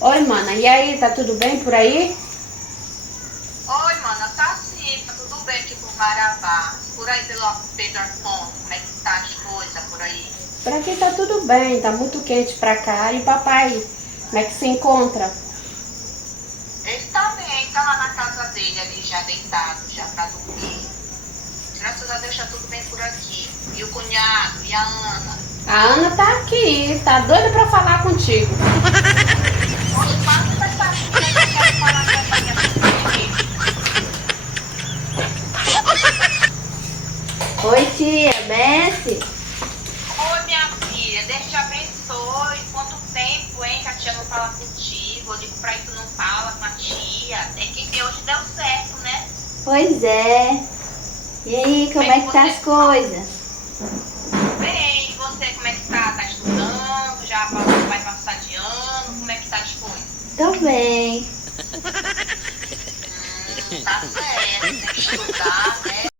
Oi, mana. E aí, tá tudo bem por aí? Oi, mana, tá sim, tá tudo bem aqui por Marabá. Por aí pelo Pedro Afonso, como é que tá as coisas por aí? Por aqui tá tudo bem, tá muito quente pra cá. E papai, como é que se encontra? Ele tá bem, tá lá na casa dele ali já deitado, já pra dormir. Graças a Deus tá tudo bem por aqui. E o cunhado, e a Ana. A Ana tá aqui, tá doida pra falar contigo. Hoje fala com essa menina que eu quero falar com essa minha filha. Oi, tia, Bessie. Oi, minha filha, Deus te abençoe. Quanto tempo, hein, que a tia não fala contigo? Eu digo pra ir, tu não fala com a tia. Tem que ver, hoje deu certo, né? Pois é. E aí, Como como é é que que tá você as coisas? bem, e você como é que tá? Tá estudando? Já vai passar de ano? Como é que tá as coisas? Tô bem. Tá certo, tem que estudar, né?